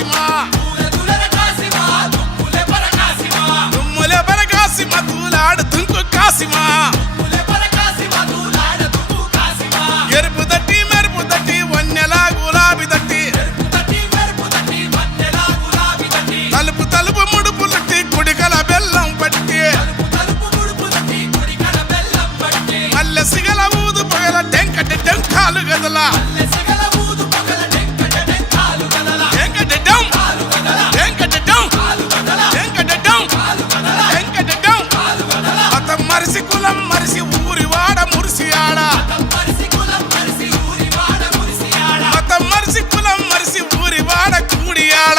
కాసిమా దుమ్ములే బరకాసిమా తూలాడు దుంకు కాసిమా ఎరుపు దట్టి మెరుపు దట్టి వన్నెలా గులాబీ దట్టి తలుపు తలుపు ముడుపు లట్టి కుడికల బెల్లం పట్టి మల్లె సిగల ఊదు పొగల టెంకటి టెంకాలు గదల మరిసి కులం మరిసి ఊరి వాడ మురిసి ఆడ మతం మరిసి కులం మరిసి ఊరి వాడ కూడి ఆడ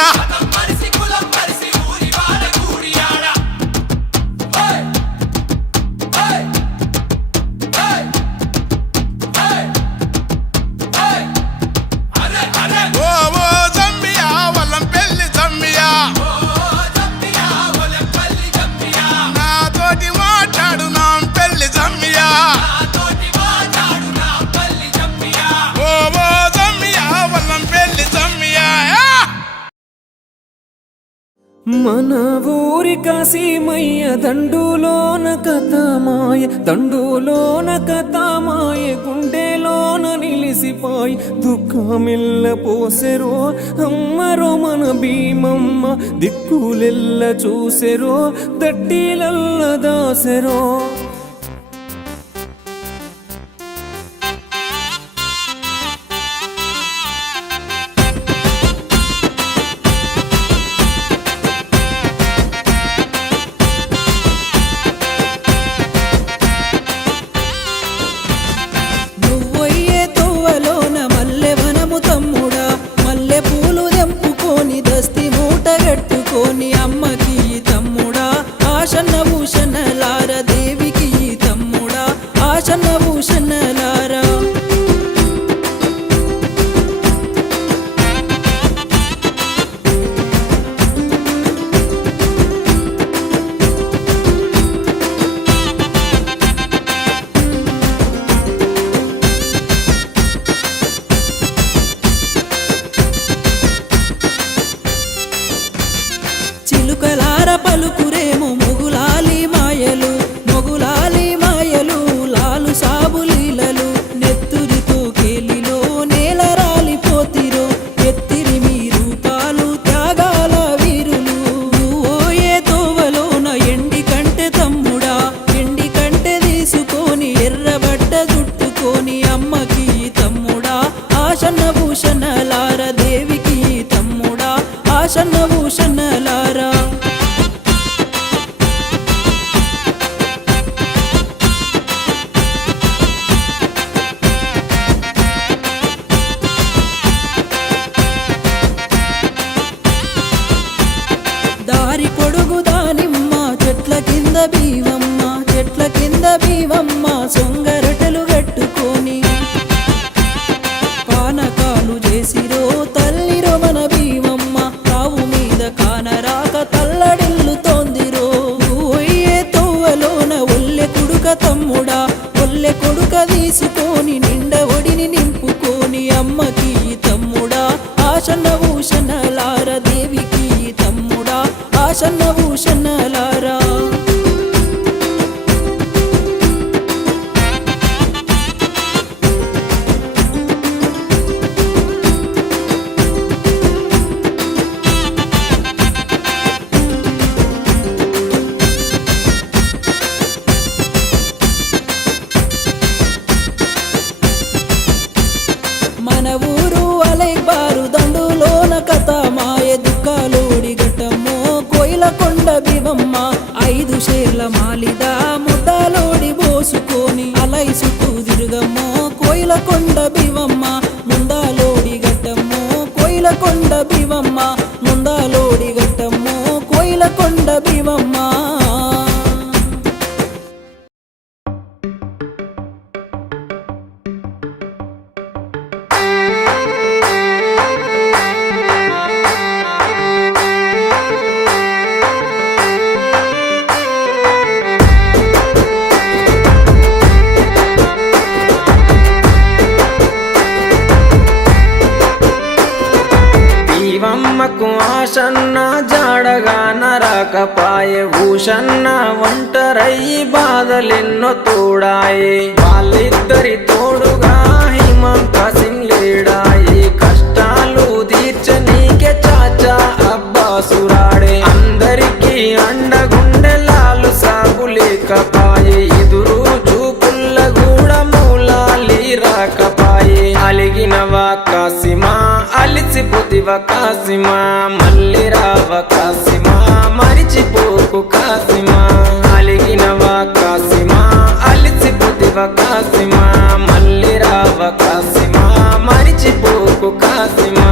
మన ఊరి కాశీమయ్య దండులోన కథమాయ దండులోన కథమాయ గుండెలోన నిలిసిపాయ్ దుఃఖమిల్ల పోసెరో అమ్మరో మన భీమమ్మ దిక్కులెల్ల చూసెరో దట్టిలల్ల దాసెరో పలుకురేమో మొగులాలి మాయలు లాలు సాబులీలలు నెత్తురితో కేలిలో నేల రాలిపోతిరో ఎత్తిరి మీ రూపాలు త్యాగాల వీరులు ఓయే తోవలోన ఎండి కంటె తమ్ముడా ఎండి కంటె తీసుకొని ఎర్రబడ్డ జుట్టుకొని అమ్మకి తమ్ముడా ఆశన్న భూషణలార దేవికి తమ్ముడా ఆశన్న భూషణలారా చెట్ల కింద బీవమ్మ సొంగరటలు కట్టుకొని పానకాలు చేసిరో తల్లిరో మన భీమమ్మ తావు మీద కానరాక తల్లడిల్లు తోందిరో ఓయే తోవలోన ఒల్లె కొడుక తమ్ముడా ఒల్లె కొడుక తీసుకొని నిండ ఒడిని నింపుకొని అమ్మకి తమ్ముడా ఆశన్న భూషణలార దేవికి తమ్ముడా ఆశన్న భూషణలారా మన ఊరు అలైబారు దండులోన కథమాయ దుఃఖాలోడి ఘట్టమ్మో కోయిల కొండ బివమ్మ 5 షేర్ల మాలిద ముద్దాలోడి పోసుకొని అలైసుకు తిరుగమ్మో కోయిల కొండ బివమ్మ ముందాలోడి ఘట్టమ్మో కోయిల కొండ బివమ్మ ముందాలోడి ఘట్టమ్మో కోయిల కొండ బివమ్మ భీమమ్మకు ఆశన్న జాడగా నరకపాయే ఊషన్న ఒంటరయ్యి బాధలెన్నో తోడాయే వాళ్ళిద్దరి తోడుగా హిమంత సింగ్ లేడాయి కష్టాలు తీర్చనీకే చాచా అబ్బాసురాడే అందరికీ అండగుండె లాలు సాగు లేకపాయే ఎదురు చూపుల్ల కూడా మూలాలి రాకపాయే అలిగినవా కాసిమా అలిసిపోతివ కాసిమా మళ్ళీ రావ కాసిమా మరిచిపోకు కాసిమా అలిగినవా కాసిమా అలిసిపోతివ కాసిమా మళ్ళీ రావ కాసిమా మరిచిపోకు కాసిమా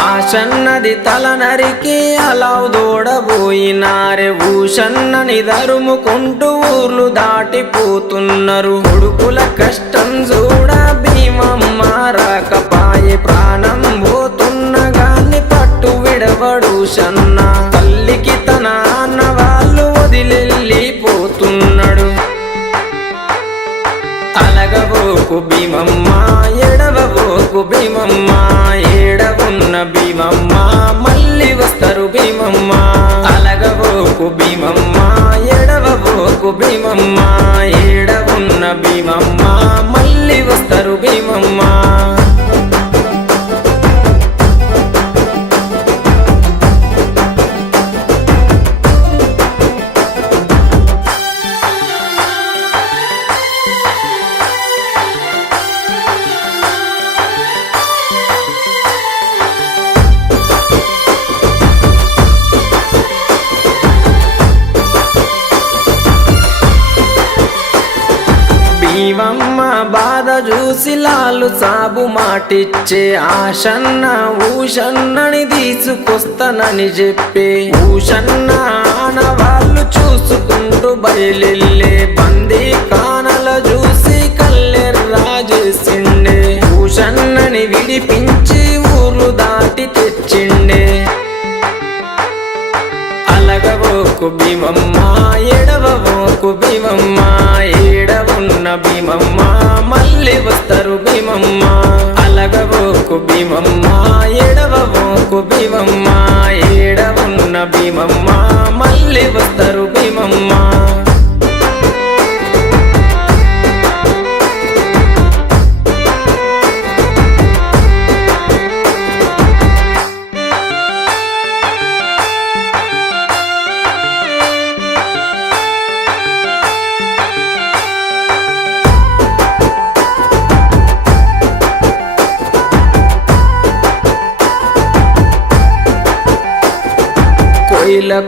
ఆశన్నది తల నరికి అలావు దూడబోయినారే ఊషన్నని దరుముకుంటూ ఊర్లు దాటిపోతున్నారు కొడుకుల కష్టం చూడ భీమమ్మ రాకపాయే ప్రాణం పోతున్న గాని పట్టు విడవడు షన్న తల్లికి తన అన్న వాళ్ళు వదిలెళ్ళిపోతున్నాడు అలగబోకు భీమమ్మ ఎడవబోకు భీమమ్మ ఏడవున్న భీమమ్మ మళ్ళీ వస్తారు భీమమ్మ అలగబోకు భీమమ్మ ఎడవబోకు భీమమ్మ ఏడవున్న భీమమ్మ మళ్ళీ వస్తారు భీమమ్మ భీమమ్మ బాధ చూసి లాలు సాబు మాటిచ్చే ఆశన్న ఊషన్నని తీసుకొస్తానని చెప్పే ఊషన్న ఆనవాళ్ళు చూసుకుంటూ బయలెళ్ళే బందీ కానల చూసి కల్లెర్రా చేసిండే ఊషన్నని విడిపించి ఊర్లు దాటి తెచ్చిండే అలగబోకు భీమమ్మ ఎడవబోకు భీమమ్మ ఏడవున్న భీమమ్మ మళ్ళీ వస్తారు భీమమ్మ అలగబోకు భీమమ్మ ఎడవబోకు భీమమ్మ ఏడవున్న భీమమ్మ మళ్ళీ వస్తారు భీమమ్మ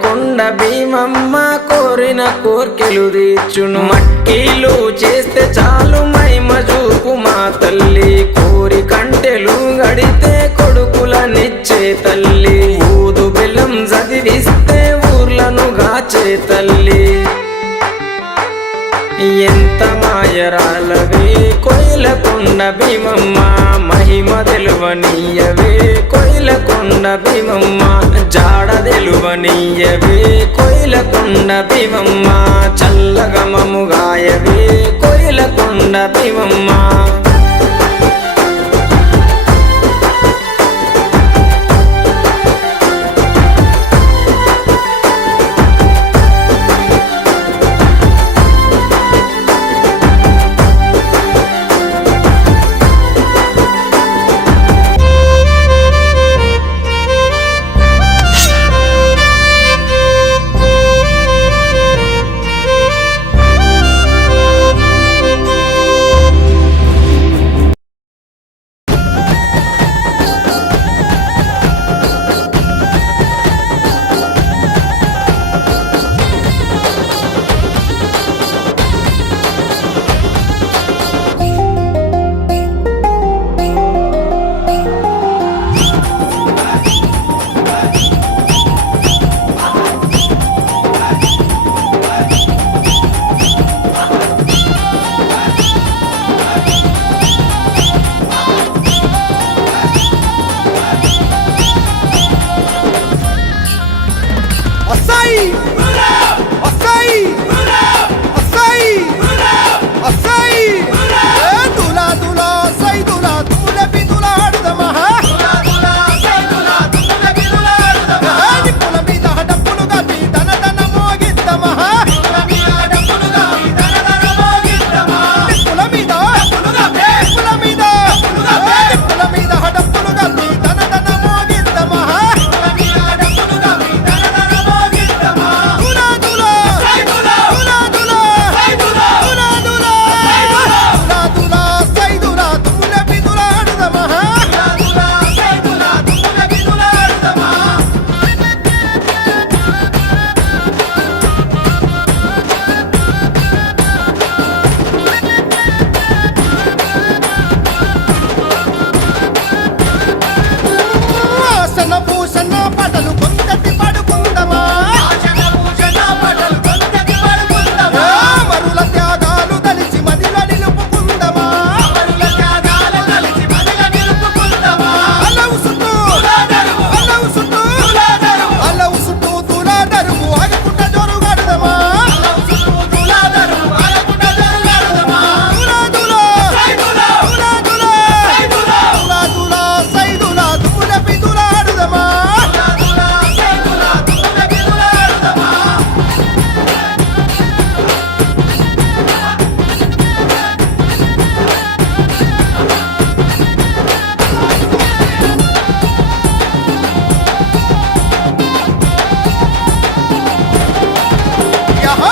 కొండ భీమమ్మ కోరిన కోర్కెలు తీర్చును మట్టిలు చేస్తే చాలు మైమ చూపు మా తల్లి కోరి కంటెలు గడితే కొడుకులనిచ్చే తల్లి ఊదు బెల్లం చదివిస్తే ఊర్లను గాచే తల్లి ఎంత మాయరాలవే కొయిలకొండ భీమమ్మ మహిమ తెలువనీయవే కొయిలకొండ భీమమ్మ జాడ తెలువనీయవే కొయిలకొండ భీమమ్మ చల్లగమము గాయవే కొయిలకొండ భీమమ్మ అస్సాయి అస్సాయి అస్సాయి అస్సాయి దులా దులా సై దులా తుల బిదులా ఆడుదమా నిప్పుల మీద డప్పులుగా దన దన మోగిద్దమా నిప్పుల మీద నిప్పుల మీద నిప్పుల మీద డప్పులుగా దన దన మోగిద్దమా దులా దులా దులా దులా దులా దులా దులా దులా సై దులా తుల బిదులా ఆడుదమా ఆసన భూషణ పటలు కొందటి పడుకుందమా మరుల త్యాగాలు తలిచి మదిల నిలుపుకుందమా అలవు చుట్టూ అలవు చుట్టూ అలవు చుట్టూ తులా దరువు ఆగకుండా జోరుగాడుదమా దులా దులా దులా దులా దులా దులా సై దులా తుల బిదులా ఆడుదమా యహా